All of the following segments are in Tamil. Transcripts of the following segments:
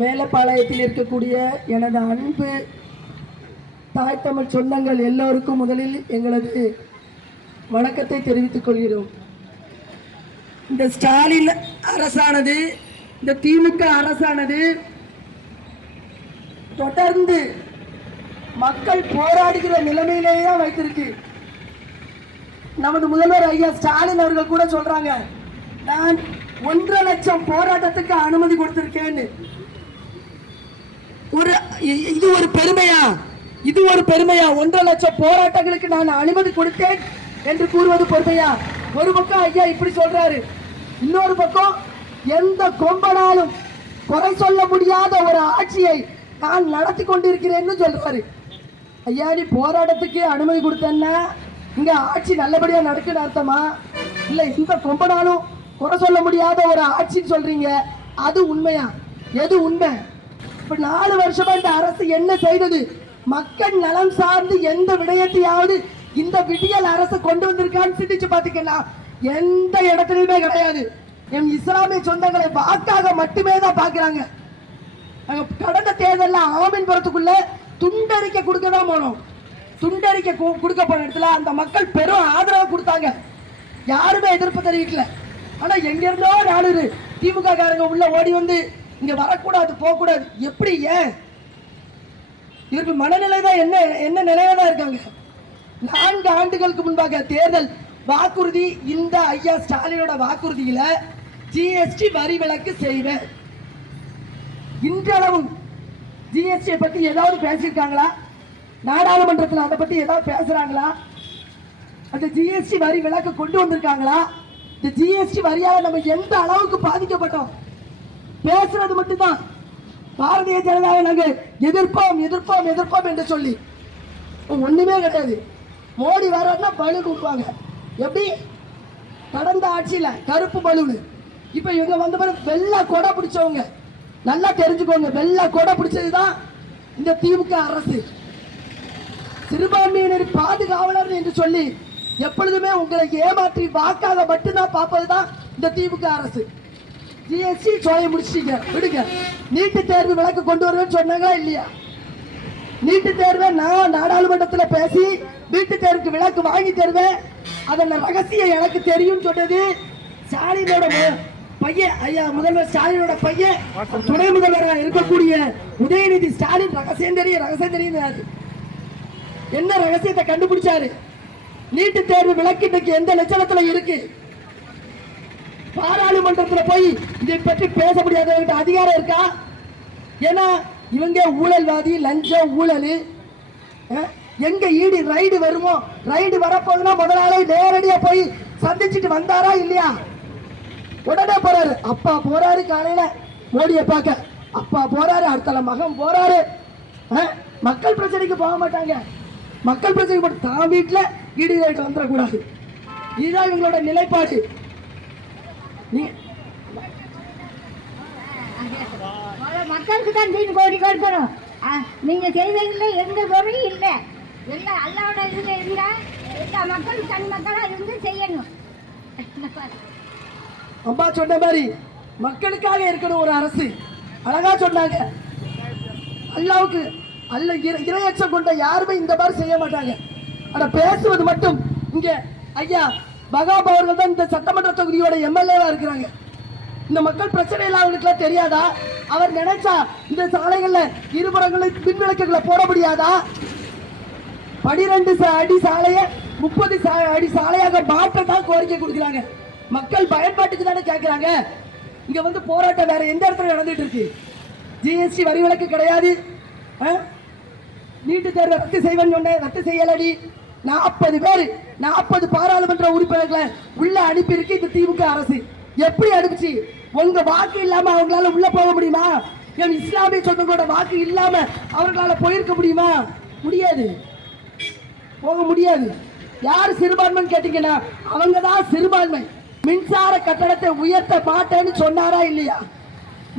மேலப்பாளையத்தில் இருக்கக்கூடிய எனது அன்பு தாய் தமிழ் சொந்தங்கள் எல்லோருக்கும் முதலில் எங்களது வணக்கத்தை தெரிவித்துக் கொள்கிறோம். இந்த ஸ்டாலின் அரசானது, இந்த திமுக அரசானது தொடர்ந்து மக்கள் போராடுகிற நிலைமையிலேயே வைத்திருக்கு. நமது முதல்வர் ஐயா ஸ்டாலின் அவர்கள் கூட சொல்றாங்க, நான் 1.5 லட்சம் போராட்டத்துக்கு அனுமதி கொடுத்திருக்கேன்னு. இது ஒரு பெருமையா? இது ஒரு பெருமையா? 1.5 லட்சம் போராட்டங்களுக்கு நான் அனுமதி கொடுத்தேன் என்று கூறுவது பொறுமையா? ஒரு பக்கம் ஐயா இப்படி சொல்றாரு, இன்னொரு பக்கம் எந்த கொம்பனாலும் குறை சொல்ல முடியாத ஒரு ஆட்சியை நான் நடத்தி கொண்டிருக்கிறேன்னு சொல்றாரு. ஐயா, நீ போராட்டத்துக்கு அனுமதி கொடுத்தேன்னா இங்க ஆட்சி நல்லபடியா நடக்குன்னு அர்த்தமா? இல்ல இந்த கொம்பனாலும் குறை சொல்ல முடியாத ஒரு ஆட்சின்னு சொல்றீங்க, அது உண்மையா? எது உண்மை? இப்ப 4 வருஷமா இந்த அரசு என்ன செய்தது? மக்கள் நலம் சார்ந்து எந்த விடயத்தையாவது இந்த விடியல் அரசு கொண்டு வந்திருக்கான்னு சிந்திச்சு பாத்தீங்கன்னா எந்த இடத்துலயுமே கிடையாது. என் இஸ்லாமிய சொந்தங்களை வாக்காக மட்டுமே தான் பாக்குறாங்க. கடந்த தேர்தலில் ஆமீன்புரத்துக்குள்ள துண்டறிக்கை கொடுக்க தான் போனோம். துண்டறிக்கை கொடுக்க போன இடத்துல அந்த மக்கள் பெரும் ஆதரவு கொடுத்தாங்க, யாருமே எதிர்ப்பு தெரிவிக்கல. ஆனா எங்க இருந்தோ 4 திமுக காரங்க உள்ள ஓடி வந்து இங்க வரக்கூடாது, போக கூடாது. எப்படி? ஏன்? இவர்கள் மனநிலை தான் என்ன நிலையில தான் இருக்காங்க. 4 ஆண்டுகளுக்கு முன்பாக தேர்தல் வாக்குறுதி, இந்த ஐயா ஸ்டாலினோட வாக்குறுதியில ஜிஎஸ்டி வரி விலக்கு செய்வேன். இன்றளவும் ஜிஎஸ்டி பத்தி ஏதாவது பேசியிருக்காங்களா? நாடாளுமன்றத்தில் அதை பத்தி ஏதாவது பேசுறாங்களா? அந்த ஜிஎஸ்டி வரி விலக்கு கொண்டு வந்திருக்காங்களா? இந்த ஜிஎஸ்டி வரியால நம்ம எந்த அளவுக்கு பாதிக்கப்பட்டோம்? பேசுறது மட்டும்தான். பாரதிய ஜனதாவை நாங்கள் எதிர்ப்போம் எதிர்ப்போம் எதிர்ப்போம் என்று சொல்லி ஒண்ணுமே கிடையாது. மோடி வர்றாருன்னா பலூன் விடுவாங்க. எப்படி? கடந்த ஆட்சியில கருப்பு பலூனு, இப்ப இவங்க வந்த பிறகு வெள்ளை கொடை பிடிச்சவங்க. நல்லா தெரிஞ்சுக்கோங்க, வெள்ளை கொடை பிடிச்சதுதான் இந்த திமுக அரசு. சிறுபான்மையினர் பாதுகாவலர் என்று சொல்லி எப்பொழுதுமே உங்களை ஏமாற்றி வாக்காக மட்டும்தான் பார்ப்பதுதான் இந்த திமுக அரசு. ஜிஎஸ்டி சோயை முடிச்சிட்டீங்க, விடுங்க. நீட்டு தேர்வு விலக்கு கொண்டு வருவேன்னு சொன்னாங்களா இல்லையா? நீட்டு தேர்வை நான் நாடாளுமன்றத்தில் பேசி நீட்டு தேர்வுக்கு விலக்கு வாங்கி தருவேன், அதன் ரகசியம் எனக்கு தெரியும் சொன்னது ஸ்டாலினோட பையன், ஐயா முதல்வர் ஸ்டாலினோட பையன், துணை முதல்வராக இருக்கக்கூடிய உதயநிதி ஸ்டாலின். ரகசியம் தெரியும். என்ன ரகசியத்தை கண்டுபிடிச்சாரு? நீட்டு தேர்வு விலக்கு இன்னைக்கு எந்த லட்சணத்துல இருக்கு? பாராளுமன்றத்தில் போய் இதை பற்றி பேச முடியாதவங்க அதிகாரம் இருக்கா? ஏன்னா இவங்க ஊழல்வாதி, லஞ்சம், ஊழல். எங்க ஈடு ரைடு வருமோ, ரைடு வரப்போகுதுன்னா முதலாளி நேரடியா போய் சந்திச்சுட்டு வந்தாரா இல்லையா? உடனே போறாரு. அப்பா போறாரு, காலையில மோடியை பார்க்க அப்பா போறாரு, அடுத்த மகன் போறாரு. மக்கள் பிரச்சனைக்கு போக மாட்டாங்க. மக்கள் பிரச்சனைக்கு போட்டு தான் வீட்டுல ஈடு ரைடு வந்துடக்கூடாது. இதுதான் இவங்களோட நிலைப்பாடு. மக்களுக்கு தான் தீன் கோடி கொடுக்கணும். நீங்க செய்வீங்கள எந்த குறையும் இல்லை. எல்லாம் அல்லாவோட இதுல இருந்தா எல்லா மக்களும் தனி மக்களா இருந்து செய்யணும். அம்மா சொன்ன மாதிரி மக்களுக்காக இருக்கணும் ஒரு அரசு. அழகா சொன்னாங்க. அல்லாவுக்கு அல்ல இரையச்சம் கொண்ட யாருமே இந்த மாதிரி செய்ய மாட்டாங்க. ஆனா பேசுவது மட்டும். இங்க ஐயா பகாப் அவர்கள் தான் இந்த சட்டமன்ற தொகுதியோட எம்எல்ஏவா இருக்கிறாங்க. இந்த மக்கள் பிரச்சனை எல்லாம் அவங்களுக்குலாம் தெரியாதா? அவர் நினைச்சா இந்த சாலைகள்ல இருபுறங்களில் மின் விளக்குகளை போட முடியாதா? 12 அடி சாலையை 30 அடி சாலையாக மாற்றத்தான் கோரிக்கை கொடுக்கிறாங்க. மக்கள் பயன்பாட்டுக்கு தானே கேட்கிறாங்க. இங்க வந்து போராட்டம் வேற எந்த இடத்துல நடந்துட்டு இருக்கு? ஜிஎஸ்டி வரி விலக்கு கிடையாது. நீட்டு தேர்வை ரத்து செய்வேன்னு சொன்ன, ரத்து செய்யலடி. 40 பேர் 40 பாராளுமன்ற உறுப்பினர்களை உள்ள அனுப்பியிருக்கு இந்த திமுக அரசு. எப்படி அனுப்பிச்சு? உங்க வாக்கு இல்லாம அவங்களால உள்ள போக முடியுமா? என் இஸ்லாமிய சொந்தங்களோட வாக்கு இல்லாம அவர்களால போயிருக்க முடியுமா? முடியாது, போக முடியாது. யார் சிறுபான்மைன்னு கேட்டீங்கன்னா அவங்க தான் சிறுபான்மை. மின்சார கட்டணத்தை உயர்த்த மாட்டேன்னு சொன்னாரா இல்லையா?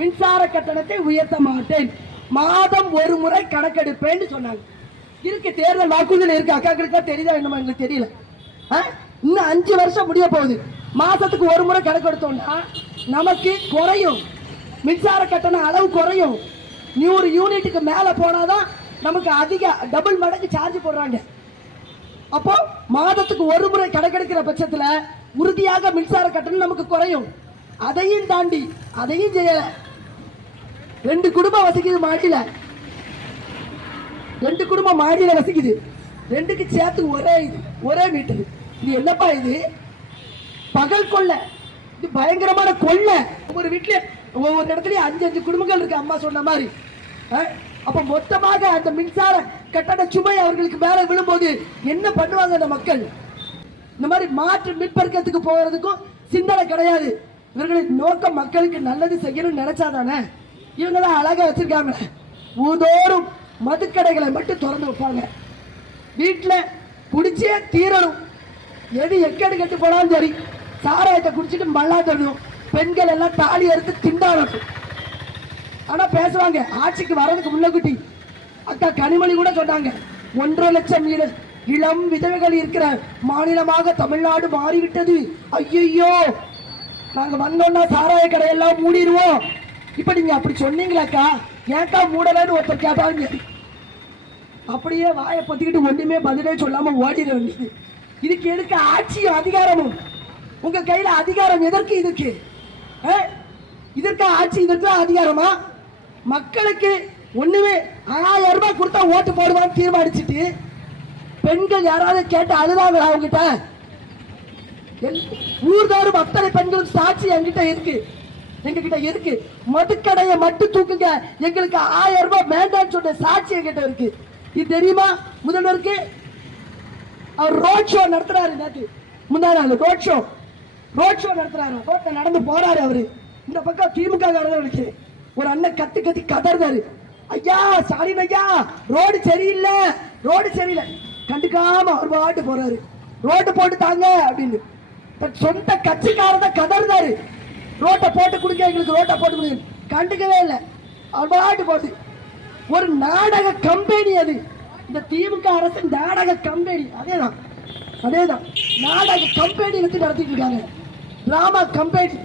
மின்சார கட்டணத்தை உயர்த்த மாட்டேன், மாதம் ஒரு முறை கணக்கெடுப்பேன்னு சொன்னாங்க. இருக்கு, தேர்தல் வாக்குறுதியில் இருக்கு. அக்காக்களுக்கா தெரியுதா என்னமா எங்களுக்கு தெரியல. இன்னும் 5 வருஷம் முடிய போகுது. மாசத்துக்கு ஒரு முறை கணக்கு எடுத்தோம்னா நமக்கு குறையும். மின்சார கட்டண அளவு குறையும். 100 யூனிட்டுக்கு மேல போனாதான் நமக்கு அதிக டபுள் மடங்கு சார்ஜ் போடுறாங்க. அப்போ மாதத்துக்கு ஒரு முறை கணக்கெடுக்கிற பட்சத்துல உறுதியாக மின்சார கட்டணம் நமக்கு குறையும். அதையும் தாண்டி அதையும் செய்யல. 2 குடும்பம் வசிக்குது மாடியில, 2 குடும்பம் மாடியில வசிக்குது. 2க்கு சேர்த்து ஒரே மீட்டர். இது என்னப்பா இது? பகல் கொள்ளை, இது பயங்கரமான கொள்ளை. ஒவ்வொரு வீட்லயே ஒவ்வொரு இடத்துலயும் 5 குடும்பங்கள் இருக்கு அம்மா சொன்ன மாதிரி. அப்ப மொத்தமாக அந்த மின்சார கட்டண சுமை அவர்களுக்கு மேல விழும்போது என்ன பண்ணுவாங்க அந்த மக்கள்? இந்த மாதிரி மாற்று மின்பெருக்கத்துக்கு போகிறதுக்கும் சிந்தனை கிடையாது. இவர்களின் நோக்கம் மக்களுக்கு நல்லது செய்யணும்னு நினைச்சாதானே. இவங்கெல்லாம் அழகா வச்சிருக்காங்க. ஊதோறும் மதுக்கடைகளை மட்டும் திறந்து வைப்பாங்க. வீட்டில் குடிச்சே தீரணும், எது எக்கெடு கட்டு போனாலும் சரி. சாராயத்தை குடிச்சிட்டு மல்லா தரணும், பெண்கள் எல்லாம் தாலி அறுத்து திண்டாடணும். ஆனா பேசுவாங்க ஆட்சிக்கு வர்றதுக்கு முன்னகுட்டி அக்கா கனிமொழி கூட சொன்னாங்க, 1.5 லட்சம் இளம் விதவைகள் இருக்கிற மாநிலமாக தமிழ்நாடு மாறிவிட்டது. ஐயோ, நாங்க வந்தோம்னா சாராய கடையெல்லாம் மூடிடுவோம். இப்ப நீங்க அப்படி சொன்னீங்களாக்கா, ஏன்க்கா மூடலன்னு ஒருத்தர் கேட்டாங்க. அப்படியே வாயை பத்திக்கிட்டு ஒண்ணுமே பதிலே சொல்லாம ஓடிட வேண்டியது. இதுக்கு எதுக்கு ஆட்சியும் அதிகாரமும்? உங்க கையில அதிகாரம் எதற்கு? இதற்கு ஆட்சி, இதற்கு அதிகாரமா? மக்களுக்கு ஒண்ணுமே 1000 ரூபாய் கொடுத்தா ஓட்டு போடுவான்னு தீர்மானிச்சுட்டு பெண்கள் யாராவது கேட்டு அழுதாங்களா? அவங்ககிட்ட ஊர்தோறும் அத்தனை பெண்களும் சாட்சி எங்ககிட்ட இருக்கு. மதுக்கடையை மட்டும் தூக்குங்க, எங்களுக்கு 1000 ரூபாய் வேண்டாம்னு சொன்ன சாட்சி எங்கிட்ட இருக்கு. இது தெரியுமா? முதல்வருக்கு அவர் ரோட் ஷோ நடத்துறாரு. நேற்று முந்தா நாள் ரோட் ஷோ நடத்துறாரு. ரோட்ல நடந்து போறாரு அவரு. இந்த பக்கம் திமுக காரங்க ஒரு அண்ணன் கத்தி கதறாரு, ஐயா ஸ்டாலின் ஐயா ரோடு சரியில்லை. கண்டுக்காம அவர் பாட்டு போறாரு, ரோட்டு போட்டு தாங்க அப்படின்னு. சொந்த கட்சிக்காரதான் கதறாரு, ரோட்டை போட்டு கொடுங்க, எங்களுக்கு ரோட்டை போட்டு கொடுங்க. கண்டுக்கவே இல்லை, அவர் பாட்டு போட்டு. ஒரு நாடக கம்பெனி அது. இந்த திமுக அரசு நாடக கம்பெனி. அதேதான் நாடக கம்பெனி வச்சு நடத்திட்டு இருக்காங்க. Drama company.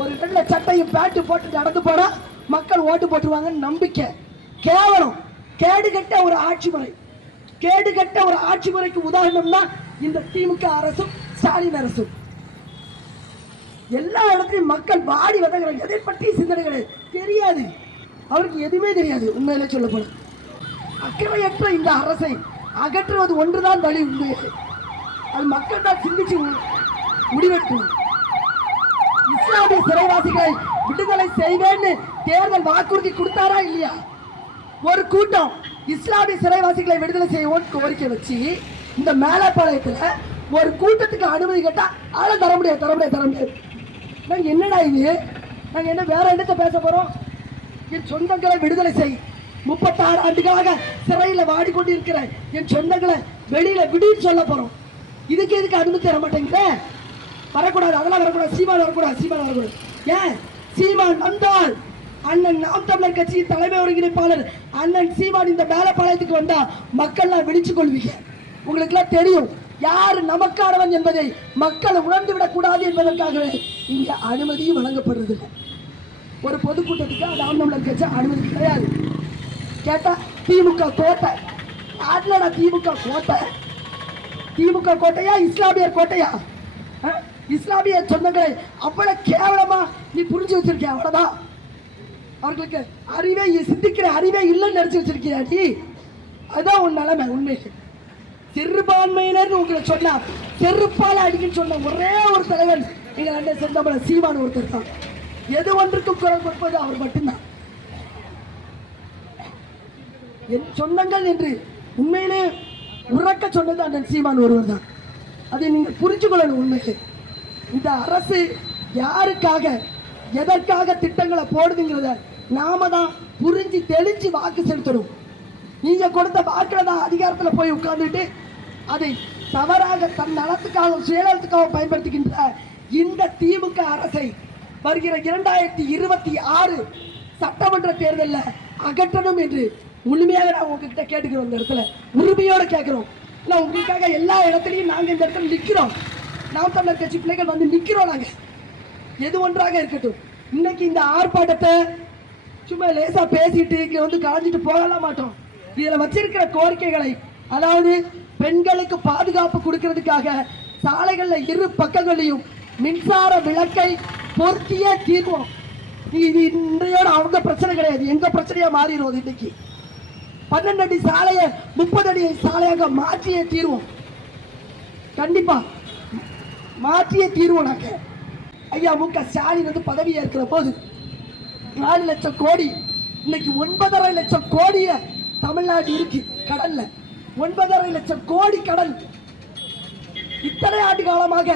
ஒரு வெள்ள சட்டையும் பேண்ட் போட்டு நடந்து போனா மக்கள் ஓட்டு போட்டுருவாங்கன்னு நம்பிக்கை. கேவலம். கேடுகட்ட ஒரு ஆட்சி முறைக்கு உதாரணம் தான் இந்த திமுக அரசும் ஸ்டாலின் அரசும். எல்லா இடத்துலையும் மக்கள் வாடி வதங்குறாங்க. எதை பற்றி சிந்தனைகள் தெரியாது, அவருக்கு எதுவுமே தெரியாது. உண்மையிலே சொல்ல போன அக்கறையற்ற இந்த அரசை அகற்றுவது ஒன்றுதான் வழி. உண்மையிலே அது மக்கள் தான் சிந்திச்சு முடிவெடுக்கணும். இஸ்லாமிய சிறைவாசிகளை விடுதலை செய்வேன்னு தேர்தல் வாக்குறுதி கொடுத்தாரா இல்லையா? ஒரு கூட்டம் இஸ்லாமிய சிறைவாசிகளை விடுதலை செய்வோம் கோரிக்கை வச்சு இந்த மேலப்பாளையத்துல ஒரு கூட்டத்துக்கு அனுமதி கேட்டா ஆள தர முடியாது. நாங்க என்னடா இது? நாங்க என்ன வேற என்னத்தை பேச போறோம்? என் சொந்தங்களை விடுதலை செய். 36 ஆண்டுகளாக சிறையில் வாடிக்கொண்டிருக்கிற என் சொந்தங்களை வெளியில விடுன்னு சொல்ல போறோம். இதுக்கு அனுமதி தர மாட்டேங்கிற? வரக்கூடாது, அதெல்லாம் வரக்கூடாது. சீமான் வரக்கூடாது. ஏன்? சீமான் வந்தால் அண்ணன் நாம் தமிழர் கட்சியின் தலைமை ஒருங்கிணைப்பாளர் அண்ணன் சீமான் இந்த மேலப்பாளையத்துக்கு வந்தா மக்கள்லாம் விழிச்சு கொள்வீங்க. உங்களுக்கு எல்லாம் தெரியும் யாரு நமக்கானவன் என்பதை மக்கள் உணர்ந்து விடக்கூடாது என்பதற்காகவே இங்க அனுமதியும் வழங்கப்படுறதில்லை. ஒரு பொதுக்கூட்டத்துக்கு நாம் தமிழர் கட்சி அனுமதி கிடையாது. கேட்டா திமுக கோட்டை. ஆட்லடா திமுக கோட்டையா இஸ்லாமியர் கோட்டையா? இஸ்லாமிய சொந்தங்களை அவ்வளவு கேவலமா நீ புரிஞ்சு வச்சிருக்கிய. அவ்வளவுதான். அவர்களுக்கு சிந்திக்கிற அறிவே இல்லைன்னு நினைச்சு வச்சிருக்கியா நீ? அதுதான் உன் நிலைமை. உண்மையிலே சிறுபான்மையினர் உங்களை சொன்னா செருப்பால அடிக்கன்னு சொன்ன ஒரே ஒரு தலைவன் எங்க அண்ணன் செந்தமிழன் சீமான் ஒருத்தர் தான். எது ஒன்றுக்கும் குரல் கொடுப்பது அவர் மட்டும்தான். என் சொந்தங்கள் என்று உண்மையிலே உறக்க சொன்னது அண்ணன் சீமான் ஒருவர் தான். அதை நீங்க புரிஞ்சு கொள்ளணும். உண்மையிலே இந்த அரசு யாருக்காக எதற்காக திட்டங்களை போடுதுங்கிறத நாம தான் புரிஞ்சு தெளிஞ்சு வாக்கு செலுத்தணும். நீங்க கொடுத்த வாக்குல தான் அதிகாரத்துல போய் உட்கார்ந்துட்டு அதை தவறாக தன் நலத்துக்காக சுயநலத்துக்காக பயன்படுத்துகின்ற இந்த திமுக அரசை வருகிற 2026 சட்டமன்ற தேர்தலில் அகற்றணும் என்று முழுமையாக நான் உங்ககிட்ட கேட்டுக்கிறோம். இந்த இடத்துல உரிமையோட கேட்கிறோம். இல்லை உங்களுக்காக எல்லா இடத்துலையும் நாங்கள் இந்த இடத்துல நிற்கிறோம். நாம் தமிழர் கட்சி பிள்ளைகள் வந்து நிற்கிறோம். நாங்கள் எது ஒன்றாக இருக்கட்டும், இன்னைக்கு இந்த ஆர்ப்பாட்டத்தை சும்மா லேசா பேசிட்டு இங்க வந்து கலைஞ்சிட்டு போகலாம் மாட்டோம். இதுல வச்சிருக்கிற கோரிக்கைகளை, அதாவது பெண்களுக்கு பாதுகாப்பு கொடுக்கறதுக்காக சாலைகள்ல இரு பக்கங்களையும் மின்சார விளக்கை பொருத்தியே தீர்வோம். இது இன்றையோட அவங்க பிரச்சனை கிடையாது, எங்க பிரச்சனையா மாறிடுவது. இன்னைக்கு 12 அடி சாலையை 30 அடி சாலையாக மாற்றியே தீர்வோம். கண்டிப்பா மாற்றியே தீர்வோம். நாங்க ஐயா மு.க. ஸ்டாலின் வந்து பதவி ஏற்கிற போது 4 லட்சம் கோடி, இன்னைக்கு 9.5 லட்சம் கோடிய தமிழ்நாடு இருக்கு கடல்ல. 9.5 லட்சம் கோடி கடல். இத்தனை ஆண்டு காலமாக,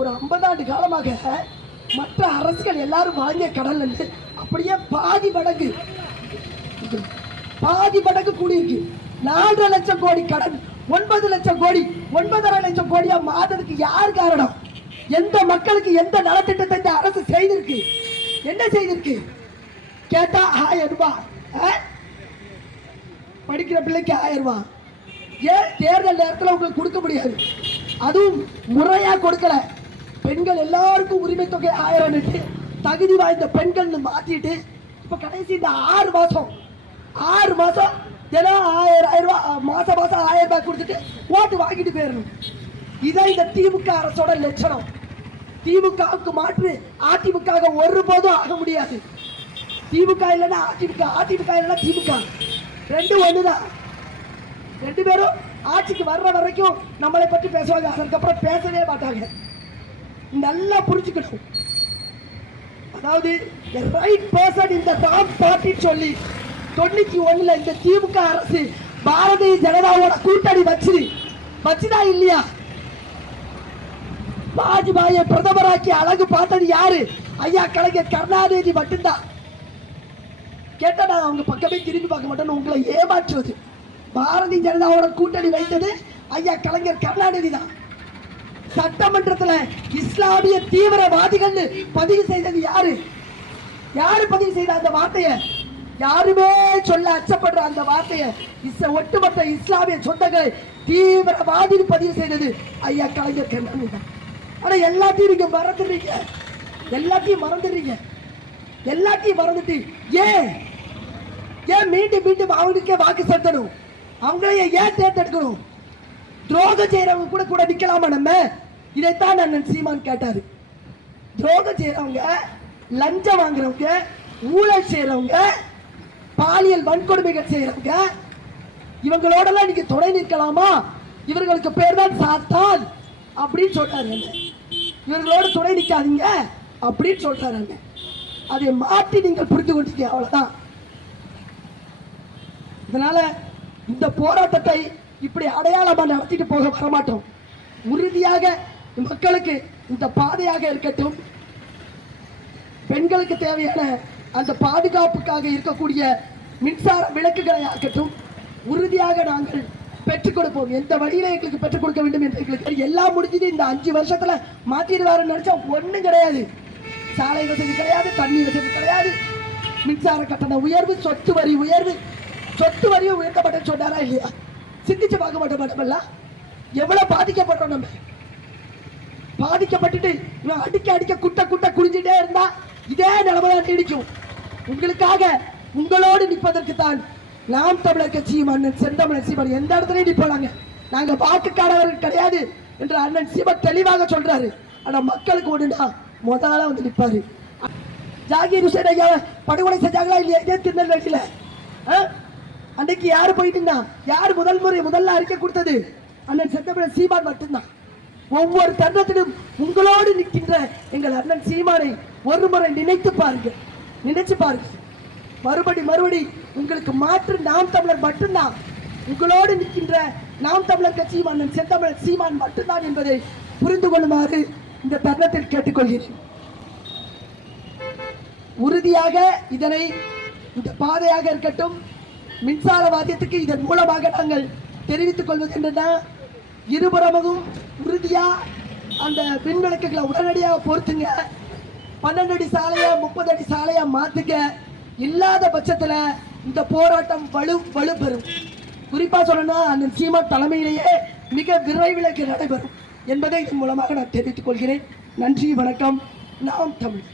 ஒரு 50 ஆண்டு காலமாக மற்ற அரசுகள் எல்லாரும் வாங்கிய கடல் அப்படியே பாதி மடங்கு கூடியிருக்கு. 4.5 லட்சம் கோடி கடன் 9 லட்சம் கோடி, 9.5 லட்சம் கோடியா மாதத்துக்கு யார் காரணம்? எந்த மக்களுக்கு எந்த நலத்திட்டத்தை இந்த அரசு செய்திருக்கு? என்ன செய்திருக்கு கேட்டா 1000 ரூபாய், படிக்கிற பிள்ளைக்கு 1000 ரூபாய். ஏன் தேர்தல் நேரத்தில் உங்களுக்கு கொடுக்க முடியாது? அதுவும் முறையா கொடுக்கல. பெண்கள் எல்லாருக்கும் உரிமை தொகை 1000 தகுதி வாய்ந்த பெண்கள் மாத்திட்டு இப்ப கடைசி இந்த 6 மாசம் தினம் 1000 ரூபாய், மாசம் 1000 ரூபாய் கொடுத்துட்டு ஓட்டு வாங்கிட்டு போயிடணும். இதான் இந்த திமுக அரசோட லட்சணம். திமுகவுக்கு மாற்று அதிமுக ஒருபோதும் ஆக முடியாது. திமுக இல்லைன்னா அதிமுக, அதிமுக இல்லைன்னா திமுக, ரெண்டும் ஒண்ணுதான். 2 பேரும் ஆட்சிக்கு வர்ற வரைக்கும் நம்மளை பற்றி பேசுவாங்க, அதுக்கப்புறம் பேசவே மாட்டாங்க. நல்லா புரிஞ்சுக்கணும். அதாவது ரைட் பர்சன் இந்த டாப் பார்ட்டி சொல்லி 91ல இந்த திமுக அரசு பாரதிய ஜனதாவோட கூட்டணி வச்சுதா இல்லையா? வாஜ்பாயை பிரதமராக்கி அழகு பார்த்தது யாரு? ஐயா கலைஞர் கருணாநிதி மட்டும்தான். கேட்டா நான் அவங்க பக்கமே திரும்பி பார்க்க மாட்டேன்னு உங்களை ஏமாற்றுவது. பாரதிய ஜனதாவோட கூட்டணி வைத்தது ஐயா கலைஞர் கருணாநிதி தான். சட்டமன்றத்தில் இஸ்லாமிய தீவிரவாதிகள் பதிவு செய்தது யாரு பதிவு செய்த அந்த வார்த்தையை? யாருமே சொல்ல அச்சப்படுற அந்த வார்த்தையை ஒட்டுமொத்த இஸ்லாமிய சொந்தங்களை தீவிரவாதி பதிவு செய்தது ஐயா கலைஞர் கருணாநிதி தான். ஆனா எல்லாத்தையும் நீங்க மறந்துடுறீங்க, எல்லாத்தையும் மறந்துட்டு ஏன் மீண்டும் அவங்களுக்கே வாக்கு செலுத்தணும்? அவங்களையே ஏன் தேர்ந்தெடுக்கணும்? துரோகம் செய்யறவங்க கூட நிக்கலாமா? நம்ம இதைத்தான் அண்ணன் சீமான் கேட்டாரு. துரோகம் செய்யறவங்க, லஞ்சம் வாங்குறவங்க, ஊழல் செய்யறவங்க, பாலியல் வன்கொடுமைகள் செய்யறவங்க, இவங்களோடலாம் நீங்க துணை நிற்கலாமா? இவர்களுக்கு பேர் தான் சாத்தான் அப்படின்னு சொல்றாரு. இவர்களோட துணை நிற்காதீங்க அப்படின்னு சொல்றாரு. அதை மாற்றி நீங்கள் புரிந்து கொண்டீங்க, அவ்வளவுதான். இதனால இந்த போராட்டத்தை இப்படி அடையாளமா நடத்திட்டு போக வரமாட்டோம். உறுதியாக மக்களுக்கு இந்த பாதையாக இருக்கட்டும், பெண்களுக்கு தேவையான அந்த பாதுகாப்புக்காக இருக்கக்கூடிய மின்சார விளக்குகளை ஆக்கட்டும், உறுதியாக நாங்கள் பெற்றுக் கொடுப்போம். எந்த வழியில எங்களுக்கு பெற்றுக் கொடுக்க வேண்டும் என்று எங்களுக்கு எல்லாம் முடிஞ்சது. இந்த 5 வருஷத்துல மாத்திடுவாருன்னு நினைச்சா ஒண்ணும் கிடையாது. சாலை வசதி கிடையாது, தண்ணி வசதி கிடையாது, மின்சார கட்டண உயர்வு, சொத்து வரியும் உயர்த்தப்பட்ட சொன்னாரா இல்லையா? சிந்திச்சு பார்க்க மாட்டோம். எவ்வளவு பாதிக்கப்படுறோம் நம்ம. பாதிக்கப்பட்டுட்டு இவன் அடிக்க குட்ட குடிஞ்சிட்டே இருந்தா இதே நிலைமை தான் நீடிக்கும். உங்களுக்காக உங்களோடு நிற்பதற்கு தான் நாம் தமிழர் கட்சியும் அண்ணன் செந்தமிழர் சீமான் எந்த இடத்துலயும் நிற்பாங்க. நாங்க வாக்குக்காரர்கள் கிடையாது என்று அண்ணன் சீமான் தெளிவாக சொல்றாரு. ஆனா மக்களுக்கு ஒண்ணுனா முதல்ல வந்து நிற்பாரு. ஜாகீர் ஹுசேன் ஐயா படுகொலை செஞ்சாங்களா இல்லையா? இதே திருநெல்வேலியில அன்னைக்கு யாரு போயிட்டு இருந்தா? யாரு முதல்ல அறிக்கை கொடுத்தது? அண்ணன் செந்தமிழர் சீமான் மட்டும்தான். ஒவ்வொரு தருணத்திலும் உங்களோடு நிற்கின்ற எங்கள் அண்ணன் சீமானை ஒரு முறை நினைச்சு பாருங்க. மறுபடி உங்களுக்கு மாற்று நாம் தமிழர் மட்டும்தான். உங்களோடு நிற்கின்ற நாம் தமிழர் கட்சியும் அண்ணன் செந்தமிழர் சீமான் மட்டும்தான் என்பதை புரிந்து கொள்ளுமாறு இந்த தருணத்தில் கேட்டுக்கொள்கிறேன். உறுதியாக இதனை இந்த பாதையாக இருக்கட்டும், மின்சார வாரியத்துக்கு இதன் மூலமாக நாங்கள் தெரிவித்துக் கொள்வது என்னன்னா, இருபுறமும் உறுதியா அந்த மின்விளக்குகளை உடனடியாக பொறுத்துங்க. 12 அடி சாலையா 30 அடி சாலையா மாத்துங்க. இல்லாத பட்சத்துல இந்த போராட்டம் வலுப்பெறும். குறிப்பா சொல்லணும்னா அந்த சீமான் தலைமையிலேயே மிக விரைவில் நடைபெறும் என்பதை இதன் மூலமாக நான் தெரிவித்துக் கொள்கிறேன். நன்றி, வணக்கம். நாம் தமிழ்.